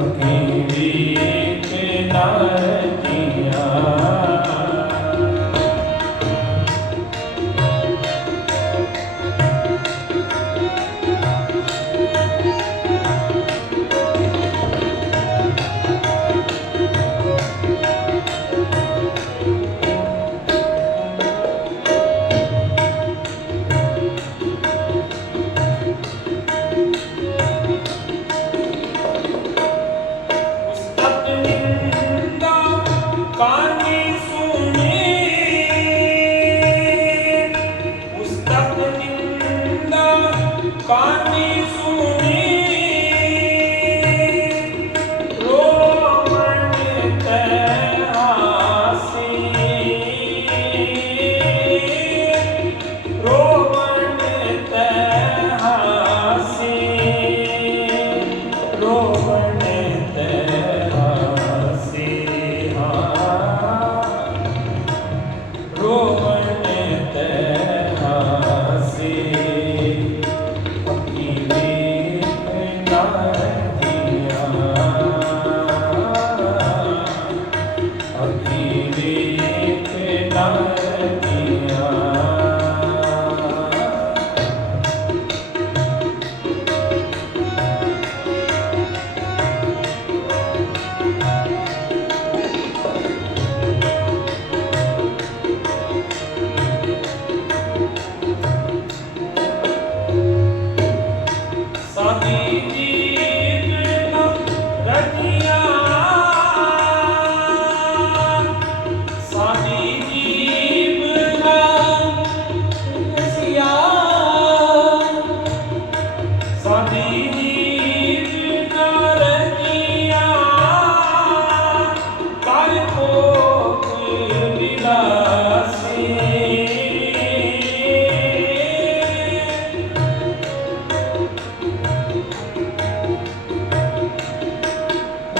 வாழ்க்கை Bro.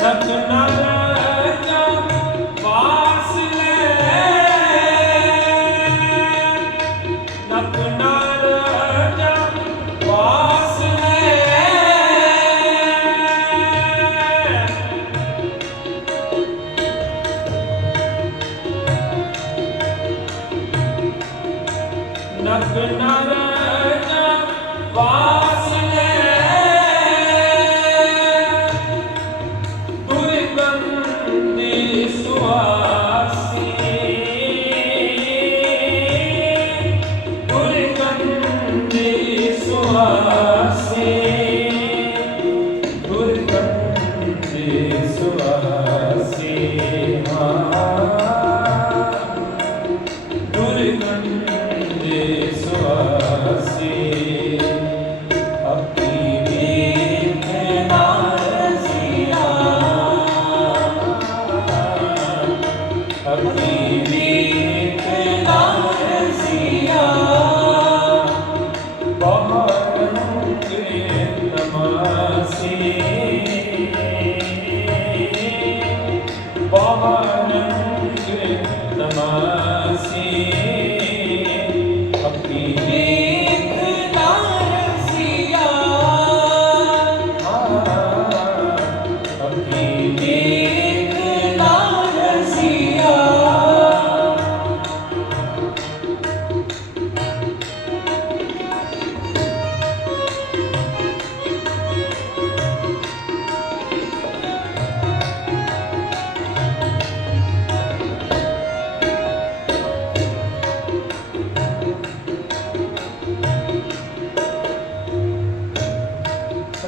Up to.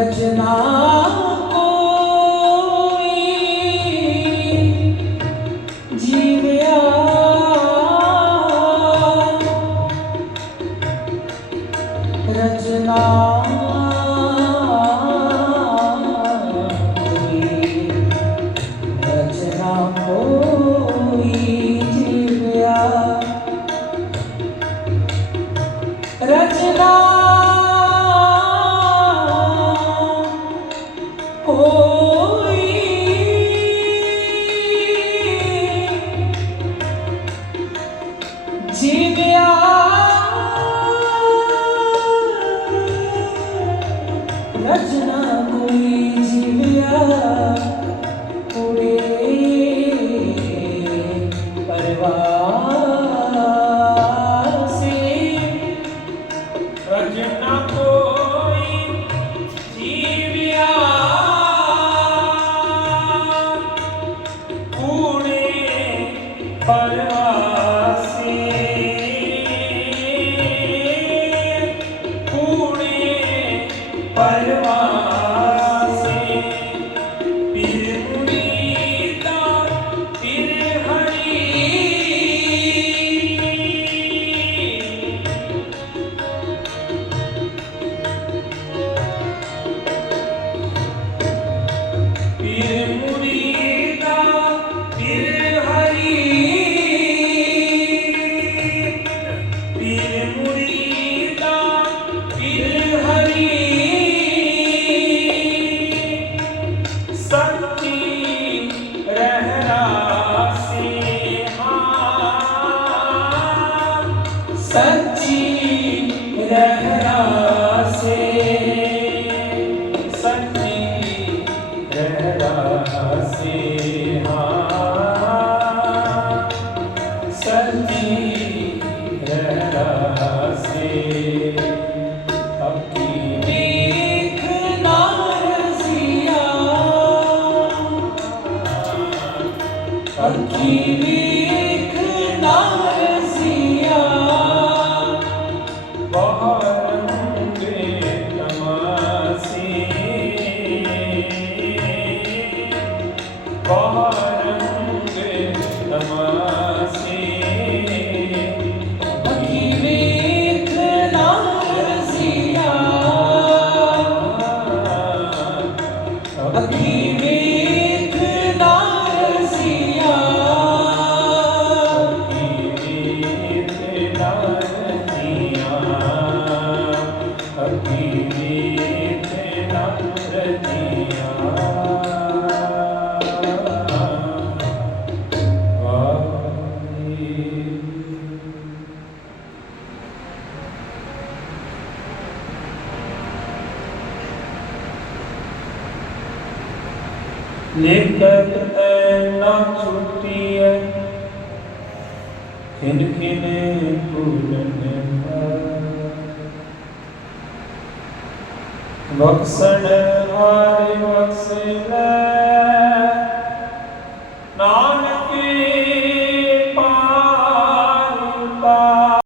Rachna Bora! ਨਿਕਟ ਐ ਨਾ ਛੁਟੀਐ। ਖਿਨ ਖਿਨ ਪੂਰਨ ਬਖਸ਼ਣ ਹਾਰਿ ਬਖਸ਼ੇ ਲੈ।